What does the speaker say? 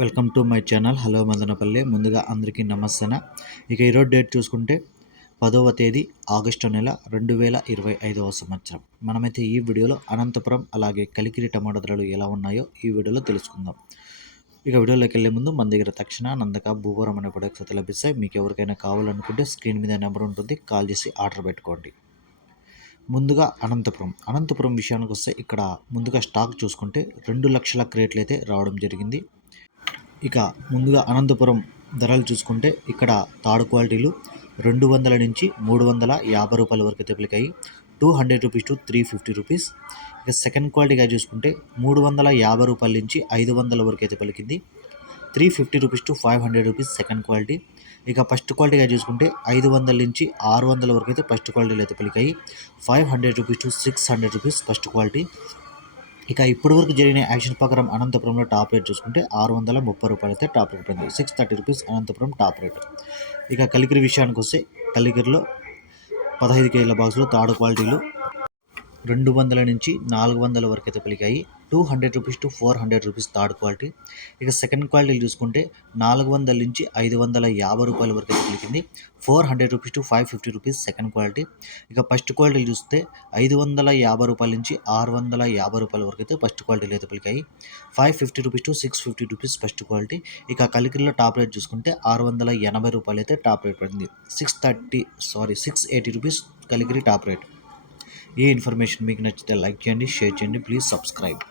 Welcome to my channel. Hello Madanapalli. ముందుగా అందరికీ నమస్తే ఇక ఈరోజు డేట్ చూసుకుంటే పదవ తేదీ ఆగస్టు నెల రెండు వేల ఇరవై ఐదవ సంవత్సరం. మనమైతే ఈ వీడియోలో అనంతపురం అలాగే కలికిరి టమాటో ధరలు ఎలా ఉన్నాయో ఈ వీడియోలో తెలుసుకుందాం. ఇక వీడియోలోకి వెళ్ళే ముందు మన దగ్గర తక్షణ నందక భూవరం అనే ప్రొడక్ట్స్ అయితే లభిస్తాయి. మీకు ఎవరికైనా కావాలనుకుంటే స్క్రీన్ మీద నెంబర్ ఉంటుంది. కాల్ చేసి ఆర్డర్ పెట్టుకోండి. ముందుగా అనంతపురం. అనంతపురం విషయానికి వస్తే ఇక్కడ ముందుగా స్టాక్ చూసుకుంటే రెండు లక్షల క్రేట్లు అయితే రావడం జరిగింది. ఇక ముందుగా అనంతపురం ధరలు చూసుకుంటే ఇక్కడ తాడు క్వాలిటీలు రెండు వందల నుంచి మూడు వందల యాభై రూపాయల వరకు అయితే పలికాయి two hundred rupees to three fifty rupees. ఇక సెకండ్ క్వాలిటీగా చూసుకుంటే మూడు వందల యాభై రూపాయల నుంచి ఐదు వందల వరకు అయితే పలికింది three fifty rupees to five hundred rupees second quality. ఇక ఫస్ట్ క్వాలిటీగా చూసుకుంటే ఐదు వందల నుంచి ఆరు వందల వరకు అయితే ఫస్ట్ క్వాలిటీలు అయితే పలికాయి five hundred rupees to six hundred rupees first quality. ఇక ఇప్పటి వరకు జరిగిన యాక్షన్ ప్రకారం అనంతపురంలో టాప్ రేట్ చూసుకుంటే ఆరు వందల ముప్పై రూపాయలు అయితే టాప్ రేట్ పడింది. Six thirty rupees Anantapuram top rate. ఇక కలికిరి విషయానికి వస్తే కలికిరిలో పదహైదు కేజీల బాక్సులు తాడు క్వాలిటీలు రెండు వందల నుంచి నాలుగు వందల వరకు అయితే పలికాయి. Two hundred rupees to four hundred rupees third quality. ఇక సెకండ్ క్వాలిటీ చూసుకుంటే నాలుగు వందల నుంచి ఐదు వందల యాభై రూపాయల వరకు అయితే పలికింది four hundred rupees to five fifty rupees second quality. ఇక ఫస్ట్ క్వాలిటీ చూస్తే ఐదు వందల యాభై రూపాయల నుంచి ఆరు వందల యాభై రూపాయల వరకు అయితే ఫస్ట్ క్వాలిటీలు అయితే పలికాయి five fifty rupees to six fifty rupees first quality. ఇక కలికిరిలో టాప్ రేట్ చూసుకుంటే ఆరు వందల ఎనభై రూపాయలు అయితే టాప్ రేట్ పడింది. Six thirty sorry six eighty rupees Kalikiri top rate. ఈ ఇన్ఫర్మేషన్ మీకు నచ్చితే లైక్ చేయండి షేర్ చేయండి ప్లీజ్ సబ్స్క్రైబ్.